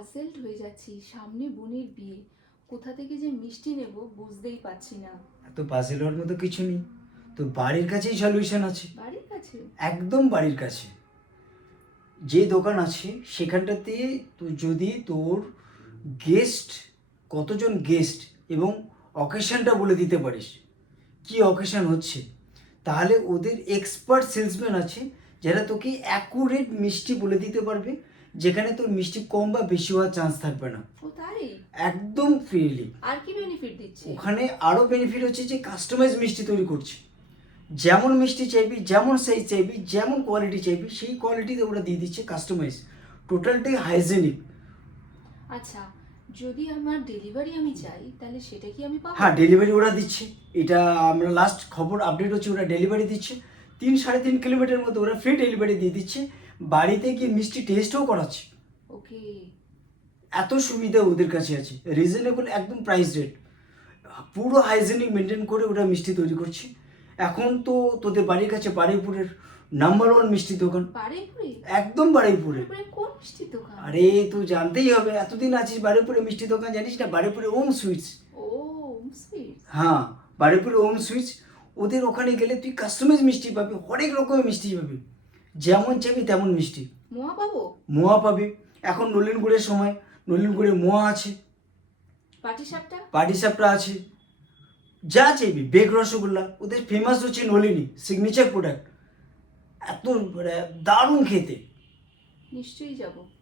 Puzzled হয়ে যাচ্ছি। সামনে বোনের বিয়ে, কোথা থেকে যে মিষ্টি নেব বুঝতেই পারছি না। এত পাজেল হওয়ার মতো কিছু নেই, তোর বাড়ির কাছেই সলিউশন আছে। বাড়ির কাছে? একদম বাড়ির কাছে যে দোকান আছে সেখানটাতে তুই যদি তোর গেস্ট, কতজন গেস্ট এবং অকেশনটা বলে দিতে পারিস কি অকেশন হচ্ছে, তাহলে ওদের এক্সপার্ট সেলসম্যান আছে যারা তোকে অ্যাকুরেট মিষ্টি বলে দিতে পারবে, যেখানে তোর মিষ্টি কম বা বেশি হওয়ার চান্স থাকবে না। ও তাই? একদম ফ্রিলি। আর কি বেনিফিট দিচ্ছে? ওখানে আরও বেনিফিট হচ্ছে যে কাস্টমাইজ মিষ্টি তৈরি করছে। যেমন মিষ্টি চাইবি, যেমন সাইজ চাইবি, যেমন কোয়ালিটি চাইবি, সেই কোয়ালিটিতে ওরা দিয়ে দিচ্ছে কাস্টমাইজ, টোটালটাই হাইজেনিক। আচ্ছা, যদি আমার ডেলিভারি আমি চাই তাহলে সেটা কি আমি পাবো? হ্যাঁ, ডেলিভারি ওরা দিচ্ছে। এটা আমরা লাস্ট খবর আপডেট হচ্ছে ওরা ডেলিভারি দিচ্ছে। 3-3.5 কিলোমিটার মতো ওরা ফ্রি ডেলিভারি দিয়ে দিচ্ছে, বাড়িতে গিয়ে মিষ্টি টেস্টও করাচ্ছে। ওকে। এত সুবিধা ওদের কাছে আছে, রিজনেবল একদম প্রাইস রেট, পুরো হাইজেনিক মেনটেন করে ওরা মিষ্টি তৈরি করছে। এখন তো তোদের বাড়ির কাছে বারুইপুরের নাম্বার 1 মিষ্টি দোকান। বারুইপুরে? একদম বারুইপুরে। বারুইপুরে কোন মিষ্টির দোকান? আরে তুই জানতেই হবে, এতদিন আছিস বারুইপুরে মিষ্টি দোকান জানিস না? বারুইপুরে ওম সুইটস। ও, সুইট। হ্যাঁ, বারুইপুরে ওম সুইটস। ওদের ওখানে গেলে তুই কাস্টমাইজ মিষ্টি পাবি, হরেক রকমের মিষ্টি পাবি, যেমন চাইবি তেমন মিষ্টি। মোয়া পাবো? মোয়া পাবি, এখন নলেন গুড়ের সময়, নলেন গুড়ে মোয়া আছে, পাটিসাপটা? পাটিসাপটা আছে, যা চাইবি। বেগ রসগোল্লা, ওদের ফেমাস হচ্ছে নলিনী, সিগনেচার প্রোডাক্ট, এত দারুণ খেতে। নিশ্চয়ই যাব।